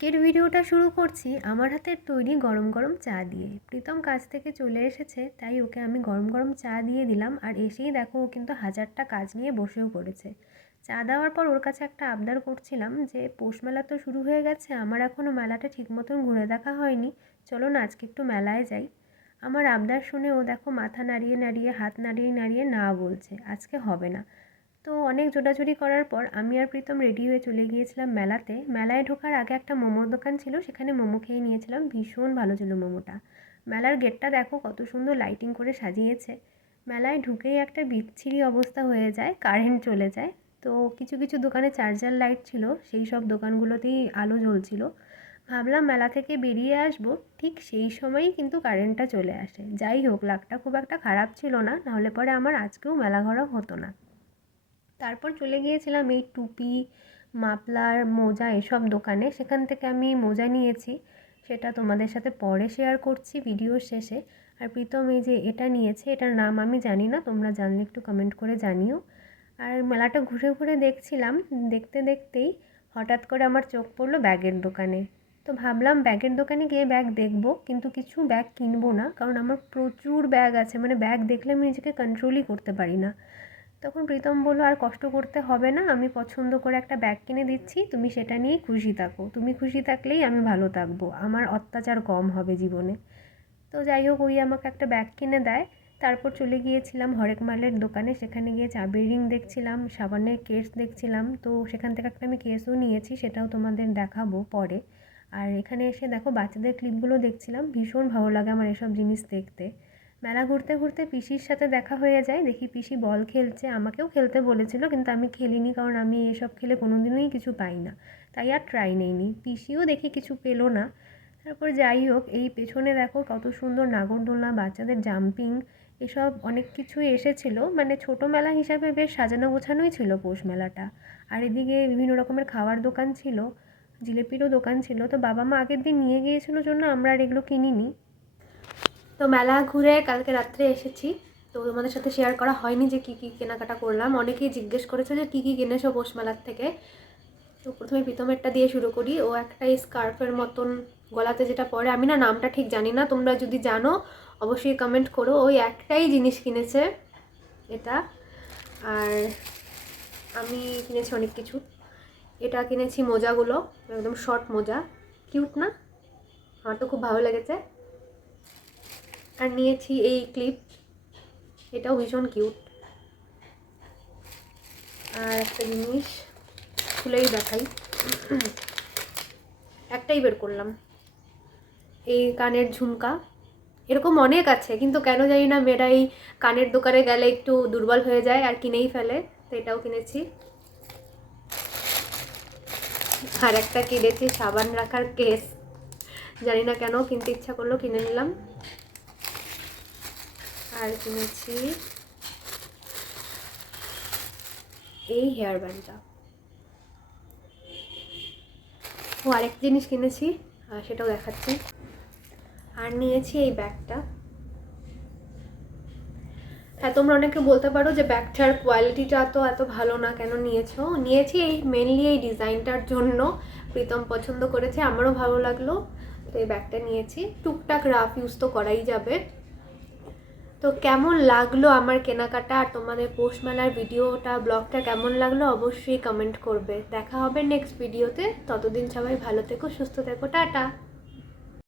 আজকের ভিডিওটা শুরু করছি আমার হাতের তৈরি গরম গরম চা দিয়ে। প্রীতম কাজ থেকে চলে এসেছে, তাই ওকে আমি গরম গরম চা দিয়ে দিলাম। আর এসেই দেখো ও কিন্তু হাজারটা কাজ নিয়ে বসেও পড়েছে। চা দেওয়ার পর ওর কাছে একটা আবদার করছিলাম যে পৌষ মেলা তো শুরু হয়ে গেছে, আমার এখনও মেলাটা ঠিক মতন ঘুরে দেখা হয়নি, চলো না আজকে একটু মেলায় যাই। আমার আবদার শুনে ও দেখো মাথা নাড়িয়ে নাড়িয়ে হাত নাড়িয়ে নাড়িয়ে না বলছে, আজকে হবে না। তো অনেক জোটাজুটি করার পর আমি আর প্রীতম রেডি হয়ে চলে গিয়েছিলাম মেলাতে। মেলায় ঢোকার আগে একটা মোমোর দোকান ছিল, সেখানে মোমো খেয়ে নিয়েছিলাম, ভীষণ ভালো ছিল মোমোটা। মেলার গেটটা দেখো কত সুন্দর লাইটিং করে সাজিয়েছে। মেলায় ঢুকেই একটা বিচ্ছিরি অবস্থা হয়ে যায়, কারেন্ট চলে যায়। তো কিছু কিছু দোকানে চার্জার লাইট ছিল, সেই সব দোকানগুলোতেই আলো জ্বলছিল। ভাবলাম মেলা থেকে বেরিয়ে আসবো, ঠিক সেই সময়ই কিন্তু কারেন্টটা চলে আসে। যাই হোক, লাকটা খুব একটা খারাপ ছিল না, নাহলে পরে আমার আজকেও মেলা ঘোরা হতো না। তারপর চলে গিয়েছিলাম এই টুপি, মাফলার, মোজা এসব দোকানে। সেখান থেকে আমি মোজা নিয়েছি, সেটা তোমাদের সাথে পরে শেয়ার করছি ভিডিওর শেষে। আর প্রীতম এই যে এটা নিয়েছে, এটার নাম আমি জানি না, তোমরা জানলে একটু কমেন্ট করে জানিও। আর মেলাটা ঘুরে ঘুরে দেখছিলাম, দেখতে দেখতেই হঠাৎ করে আমার চোখ পড়লো ব্যাগের দোকানে। তো ভাবলাম ব্যাগের দোকানে গিয়ে ব্যাগ দেখবো, কিন্তু কিছু ব্যাগ কিনবো না, কারণ আমার প্রচুর ব্যাগ আছে, মানে ব্যাগ দেখলে আমি নিজেকে কন্ট্রোলই করতে পারি না। তখন প্রীতম বলল, আর কষ্ট করতে হবে না, আমি পছন্দ করে একটা ব্যাগ কিনে দিচ্ছি, তুমি সেটা নিয়েই খুশি থাকো, তুমি খুশি থাকলেই আমি ভালো থাকবো, আমার অত্যাচার কম হবে জীবনে। তো যাই হোক, ওই আমাকে একটা ব্যাগ কিনে দেয়। তারপর চলে গিয়েছিলাম হরেক মালের দোকানে, সেখানে গিয়ে চাবির রিং দেখছিলাম, সাবানের কেস দেখছিলাম। তো সেখান থেকে একটা আমি কেসও নিয়েছি, সেটাও তোমাদের দেখাবো পরে। আর এখানে এসে দেখো বাচ্চাদের ক্লিপগুলো দেখছিলাম, ভীষণ ভালো লাগে আমার এসব জিনিস দেখতে। মেলা ঘুরতে ঘুরতে পিসির সাথে দেখা হয়ে যায়, দেখি পিসি বল খেলছে, আমাকেও খেলতে বলেছিল, কিন্তু আমি খেলিনি, কারণ আমি এসব খেলে কোনো দিনই কিছু পাই না, তাই আর ট্রাই নেইনি। পিসিও দেখি কিছু পেলো না। তারপর যাই হোক, এই পেছনে দেখো কত সুন্দর নাগরদোলনা, বাচ্চাদের জাম্পিং, এসব অনেক কিছুই এসেছিলো। মানে ছোটো মেলা হিসাবে বেশ সাজানো গোছানোই ছিল পৌষ মেলাটা। আর এদিকে বিভিন্ন রকমের খাওয়ার দোকান ছিল, জিলিপিরও দোকান ছিল। তো বাবা মা আগের দিন নিয়ে গিয়েছিলো জন্য আমরা আর এগুলো কিনিনি। তো মেলা ঘুরে কালকে রাত্রে এসেছি, তো তোমাদের সাথে শেয়ার করা হয়নি যে কী কী কেনাকাটা করলাম। অনেকেই জিজ্ঞেস করেছে যে কী কী কিনেছো পৌষ মেলার থেকে। তো প্রথমে প্রীতমেরটা দিয়ে শুরু করি। ও একটা স্কার্ফের মতন গলাতে যেটা পরে, আমি না নামটা ঠিক জানি না, তোমরা যদি জানো অবশ্যই কমেন্ট করো। ওই একটাই জিনিস কিনেছে, এটা। আর আমি কিনেছি অনেক কিছু। এটা কিনেছি মোজাগুলো, একদম শর্ট মোজা, কিউট না? আমার তো খুব ভালো লেগেছে। আর নিয়েছি এই ক্লিপ, এটাও ভীষণ কিউট। আর একটা জিনিস খুলেই দেখাই, একটাই বের করলাম, এই কানের ঝুমকা। এরকম অনেক আছে, কিন্তু কেন জানি না মেয়েরা এই কানের দোকানে গেলে একটু দুর্বল হয়ে যায় আর কিনেই ফেলে, তো এটাও কিনেছি। আর একটা কিনেছি সাবান রাখার কেস, জানি না কেন, কিনতে ইচ্ছা করলো কিনে নিলাম। আর কিনেছি এই হেয়ার ব্যান্ডটা। ও আরেকটা জিনিস কিনেছি, সেটাও দেখাচ্ছি। আর নিয়েছি এই ব্যাগটা। হ্যাঁ, তোমরা অনেকে বলতে পারো যে ব্যাগটার কোয়ালিটিটা তো এত ভালো না, কেন নিয়েছো? নিয়েছি এই মেনলি এই ডিজাইনটার জন্য, প্রীতম পছন্দ করেছে, আমারও ভালো লাগলো, তো এই ব্যাগটা নিয়েছি। টুকটাক রাফ ইউজ তো করাই যাবে। তো কেমন লাগলো আমার কেনাকাটা আর তোমাদের পৌষ মেলার ভিডিওটা, ব্লগটা কেমন লাগলো অবশ্যই কমেন্ট করবে। দেখা হবে নেক্সট ভিডিওতে, ততদিন সবাই ভালো থেকো, সুস্থ থেকো, টাটা।